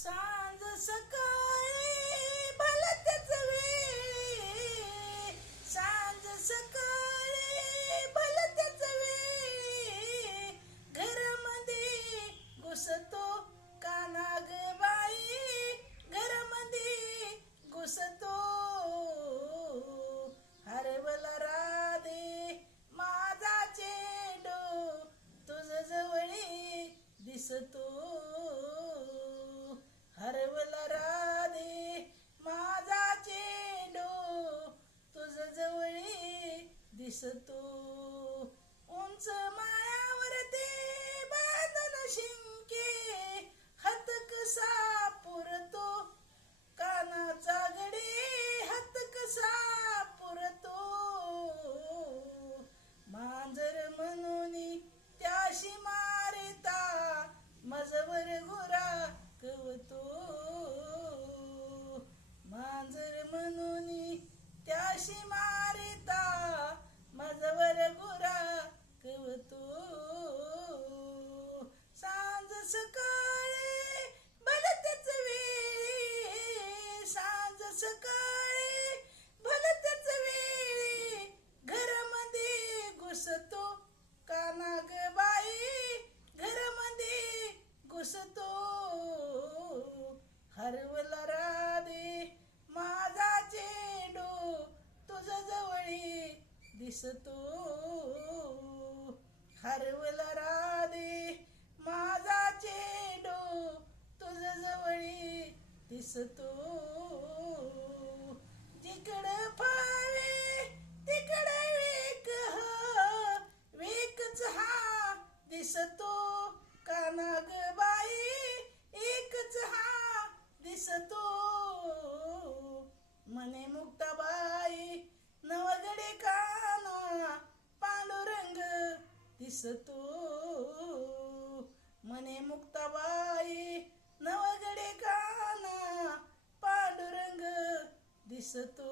सांज सकाळी भलत्याच वेळी, सांज सकाळी भलत्याच वेळी, घरामध्ये घुसतो काना ग बाई, घरामध्ये घुसतो. हरवला राधे माझा चेंडू, तुझ जवळी दिसतो. हरवला राधे माझा चेंडू, तुझ जवळी दिसतो. उंच माळ्यावर ते बांधून शिंके, हात कसा पुरतो, कानाचा गडे हात कसा पुरतो. मांजर म्हणून त्याशी मारिता, मजवर गुरा कवतो. मांजर म्हणून त्याशी मारिता, मजवर गुरा कवतो. सांज सकाळी भलत्याच वेळी, सांज सकाळी भलत्याच वेळी, घरामध्ये घुसतो काना ग बाई, घरामध्ये घुसतो. हरवला राधे माझा चेंडू, तुझ जवळी दिसतो. हरवला राधे माझा चेंडू, तुझ जवळी दिसतो. जिकडं फावे तिकडे वेक, वेकच हा दिसतो. काना ग बाई एकच हा दिसतो. मने मुक्ताबाई नवगडे काना, पांडुरंग दिसतो. मने मुक्ताबाई नवगडे काना, पांडुरंग दिसतो.